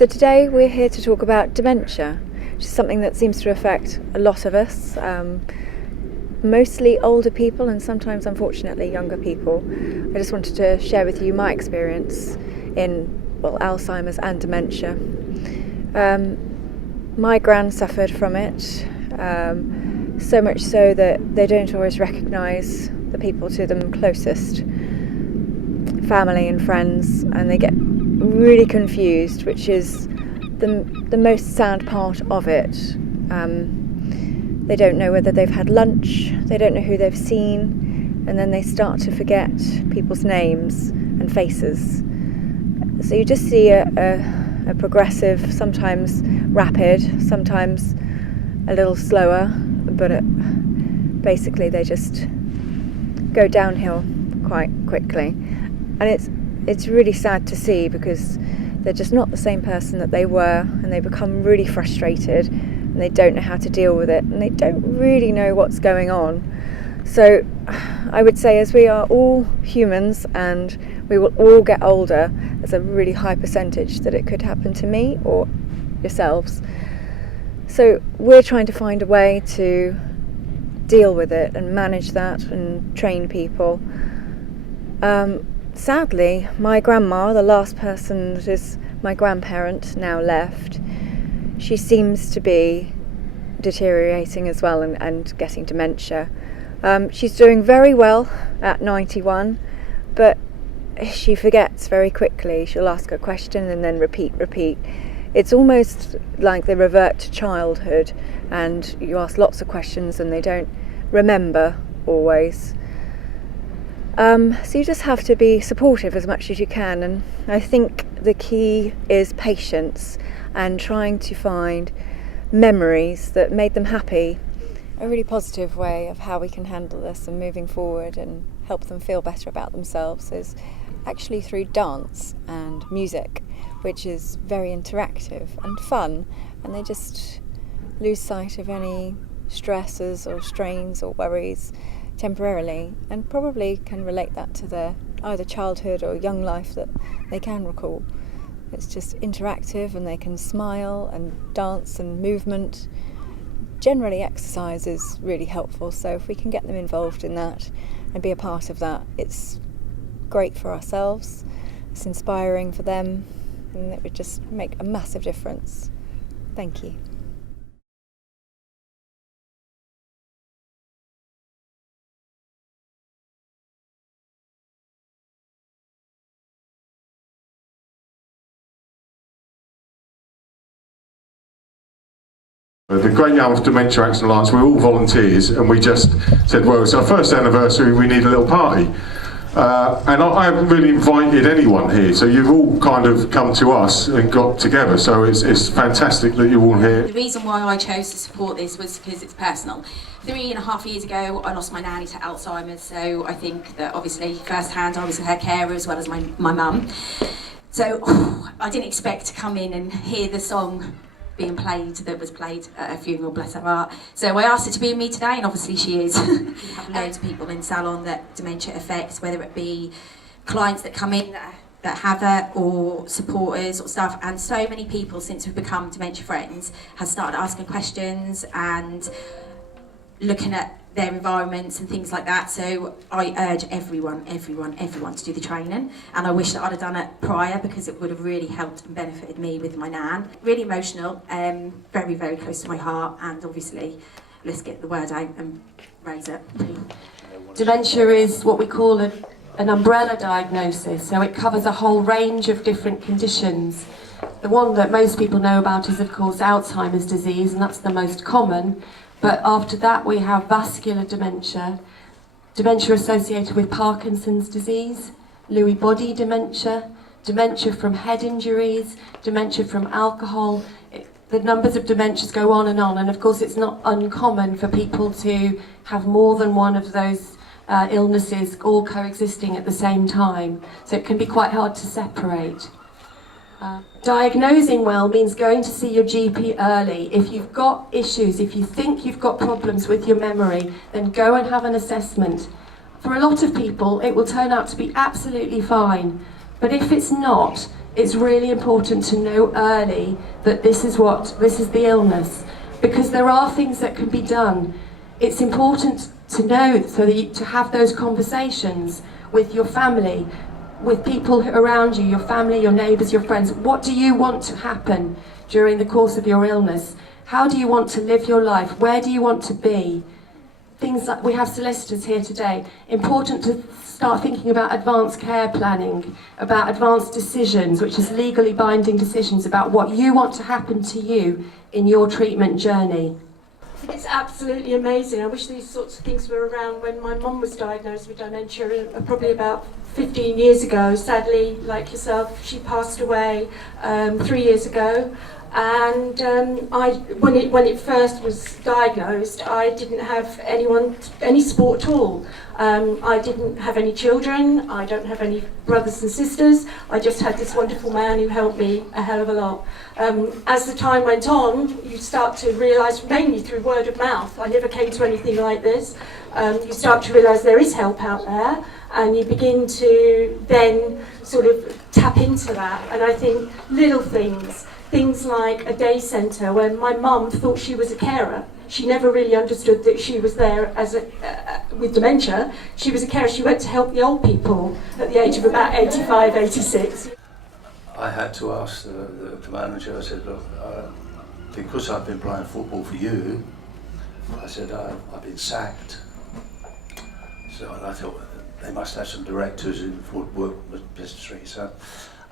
So today we're here to talk about dementia, which is something that seems to affect a lot of us, mostly older people and sometimes unfortunately younger people. I just wanted to share with you my experience in Alzheimer's and dementia. My gran suffered from it, so much so that they don't always recognise the people to them closest, family and friends, and they get really confused, which is the most sad part of it. They don't know whether they've had lunch, they don't know who they've seen, and then they start to forget people's names and faces. So you just see a progressive, sometimes rapid, sometimes a little slower, but basically they just go downhill quite quickly. And it's really sad to see, because they're just not the same person that they were, and they become really frustrated and they don't know how to deal with it, and they don't really know what's going on. So I would say, as we are all humans and we will all get older, there's a really high percentage that it could happen to me or yourselves. So we're trying to find a way to deal with it and manage that and train people. Sadly, my grandma, the last person that is my grandparent, now left, she seems to be deteriorating as well and getting dementia. She's doing very well at 91, but she forgets very quickly. She'll ask a question and then repeat. It's almost like they revert to childhood, and you ask lots of questions and they don't remember always. So you just have to be supportive as much as you can, and I think the key is patience and trying to find memories that made them happy. A really positive way of how we can handle this and moving forward and help them feel better about themselves is actually through dance and music, which is very interactive and fun, and they just lose sight of any stresses or strains or worries temporarily, and probably can relate that to their either childhood or young life that they can recall. It's just interactive, and they can smile and dance, and movement. Generally, exercise is really helpful, so if we can get them involved in that and be a part of that, it's great for ourselves, it's inspiring for them, and it would just make a massive difference. Thank you. The Great Yarmouth Dementia Action Alliance, we're all volunteers, and we just said, well, it's our first anniversary, we need a little party. And I haven't really invited anyone here, so you've all kind of come to us and got together, so it's fantastic that you're all here. The reason why I chose to support this was because it's personal. 3.5 years ago, I lost my nanny to Alzheimer's, so I think that obviously firsthand I was her carer as well as my mum. So I didn't expect to come in and hear the song being played that was played at a funeral, bless her heart. So I asked her to be with me today, and obviously she is. We have loads of people in salon that dementia affects, whether it be clients that come in that have it, or supporters or staff, and so many people since we've become dementia friends have started asking questions and looking at their environments and things like that. So I urge everyone to do the training, and I wish that I'd have done it prior, because it would have really helped and benefited me with my nan. Really emotional, very, very close to my heart, and obviously let's get the word out and raise it. Dementia is what we call an umbrella diagnosis, so it covers a whole range of different conditions. The one that most people know about is, of course, Alzheimer's disease, and that's the most common. But after that we have vascular dementia, dementia associated with Parkinson's disease, Lewy body dementia, dementia from head injuries, dementia from alcohol. The numbers of dementias go on, and of course it's not uncommon for people to have more than one of those illnesses all coexisting at the same time. So it can be quite hard to separate. Diagnosing well means going to see your GP early. If you've got issues, if you think you've got problems with your memory, then go and have an assessment. For a lot of people, it will turn out to be absolutely fine. But if it's not, It's really important to know early that this is the illness, because there are things that can be done. It's important to know, so that to have those conversations with your family, with people around you, your family, your neighbours, your friends. What do you want to happen during the course of your illness? How do you want to live your life? Where do you want to be? Things like, we have solicitors here today. Important to start thinking about advanced care planning, about advanced decisions, which is legally binding decisions about what you want to happen to you in your treatment journey. It's absolutely amazing. I wish these sorts of things were around when my mum was diagnosed with dementia, probably about 15 years ago. Sadly, like yourself, she passed away 3 years ago. And when it first was diagnosed, I didn't have any support at all. I didn't have any children, I don't have any brothers and sisters. I just had this wonderful man who helped me a hell of a lot. As the time went on, you start to realise, mainly through word of mouth, I never came to anything like this, you start to realise there is help out there, and you begin to then sort of tap into that. And I think little things like a day centre, when my mum thought she was a carer. She never really understood that she was there with dementia. She was a carer. She went to help the old people at the age of about 85, 86. I had to ask the manager, I said, look, because I've been playing football for you, I said, I've been sacked. So I thought they must have some directors who would work with business street. So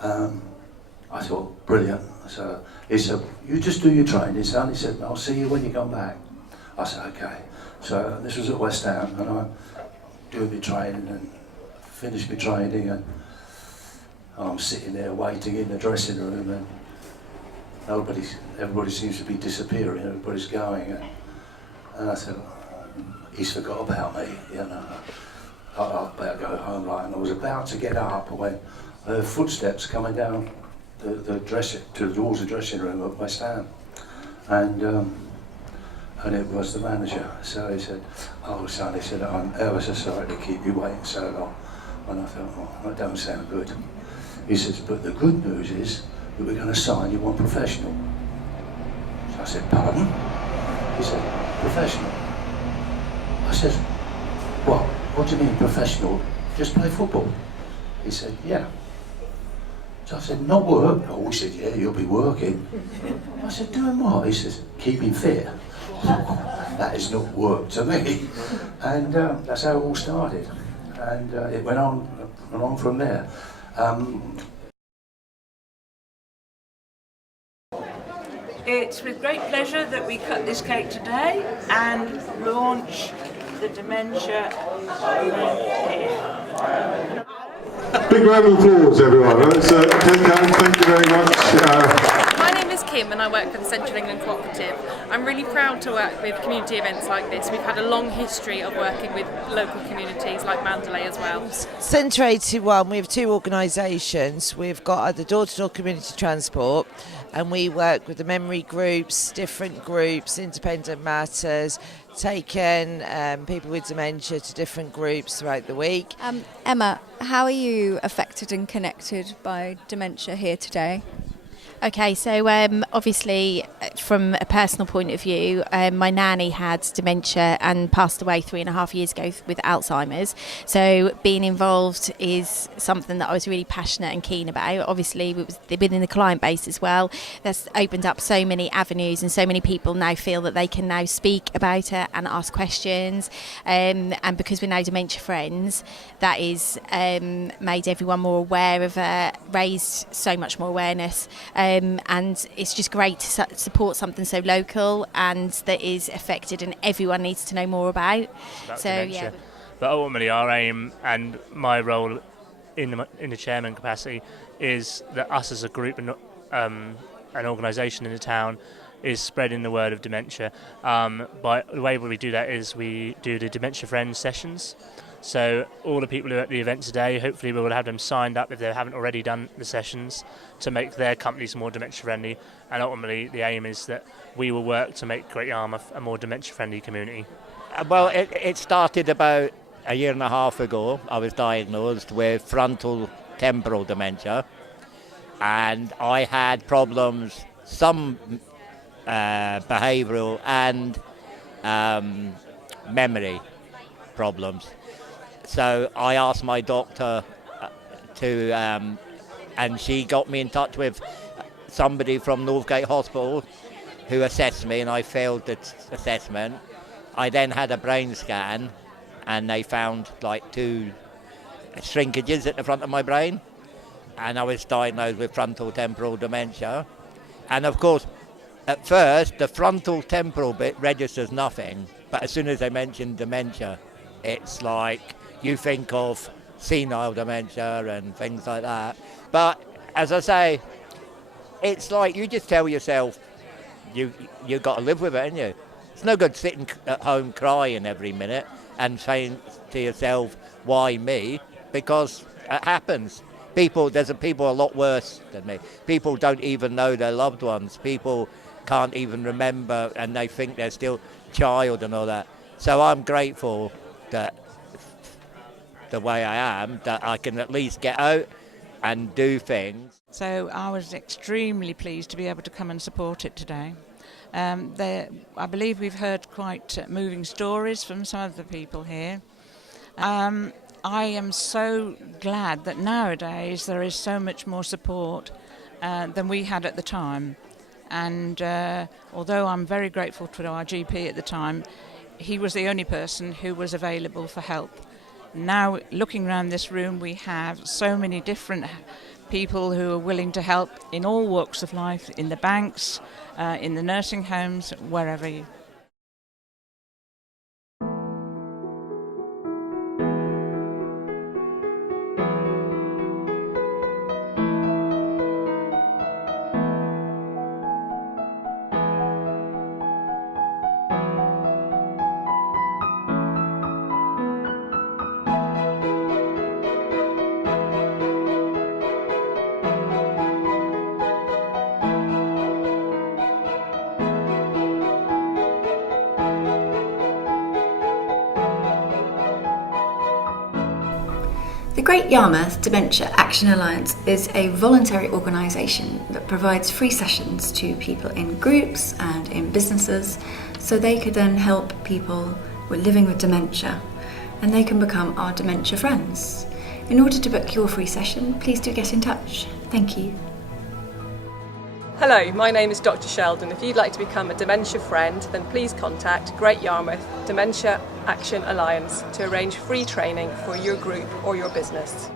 I thought, brilliant. So he said, you just do your training, son. He said, I'll see you when you come back. I said, okay. So this was at West Ham, and I'm doing my training and finished my training, and I'm sitting there waiting in the dressing room, and everybody seems to be disappearing, everybody's going, and I said, he's forgot about me, you know. I better go home, like, and I was about to get up when I heard footsteps coming down to the doors of the dressing room at West Ham, and it was the manager. So he said, "Oh, son," he said, "I'm ever so sorry to keep you waiting so long." And I thought, "Oh, that don't sound good." He says, "But the good news is that we're going to sign you one professional." So I said, "Pardon?" He said, "Professional." I said, "What do you mean professional? Just play football?" He said, "Yeah." So I said, "Not work?" Oh, he said, "Yeah, you'll be working." I said, "Doing what?" He says, "Keeping fit." That is not work to me. And that's how it all started. And it went on from there. It's with great pleasure that we cut this cake today and launch the Dementia here. Big round of applause, everyone. Thank you very much. My name is Kim and I work for the Central England Cooperative. I'm really proud to work with community events like this. We've had a long history of working with local communities like Mandalay as well. Centre 81, we have two organisations. We've got the door-to-door community transport, and we work with the memory groups, different groups, independent matters, taking people with dementia to different groups throughout the week. Emma, how are you affected and connected by dementia here today? Okay, so obviously from a personal point of view, my nanny had dementia and passed away 3.5 years ago with Alzheimer's. So being involved is something that I was really passionate and keen about. Obviously, it was within the client base as well. That's opened up so many avenues, and so many people now feel that they can now speak about it and ask questions. And because we're now dementia friends, that is made everyone more aware of raised so much more awareness. And it's just great to support something so local and that is affected and everyone needs to know more about. So dementia. Yeah. But ultimately our aim and my role in the chairman capacity is that us as a group and an organisation in the town is spreading the word of dementia. By the way we do that is we do the Dementia Friends sessions. So all the people who are at the event today, hopefully we will have them signed up if they haven't already done the sessions to make their companies more dementia friendly, and ultimately the aim is that we will work to make Great Yarmouth a more dementia friendly community. Well, it started about 1.5 years ago. I was diagnosed with frontal temporal dementia, and I had problems, some behavioural and memory problems. So I asked my doctor to, and she got me in touch with somebody from Northgate Hospital who assessed me, and I failed the assessment. I then had a brain scan, and they found like 2 shrinkages at the front of my brain, and I was diagnosed with frontal temporal dementia. And of course, at first, the frontal temporal bit registers nothing, but as soon as they mention dementia, it's like you think of senile dementia and things like that. But as I say, it's like you just tell yourself you got to live with it, ain't you? It's no good sitting at home crying every minute and saying to yourself, why me? Because it happens. There's people a lot worse than me. People don't even know their loved ones. People can't even remember, and they think they're still child and all that. So I'm grateful that the way I am, that I can at least get out and do things. So I was extremely pleased to be able to come and support it today. I believe we've heard quite moving stories from some of the people here. I am so glad that nowadays there is so much more support than we had at the time. And although I'm very grateful to our GP at the time, he was the only person who was available for help. Now, looking around this room, we have so many different people who are willing to help in all walks of life, in the banks, in the nursing homes, wherever you. The Great Yarmouth Dementia Action Alliance is a voluntary organisation that provides free sessions to people in groups and in businesses so they could then help people living with dementia and they can become our dementia friends. In order to book your free session, please do get in touch. Thank you. Hello, my name is Dr. Sheldon. If you'd like to become a dementia friend, then please contact Great Yarmouth Dementia Action Alliance to arrange free training for your group or your business.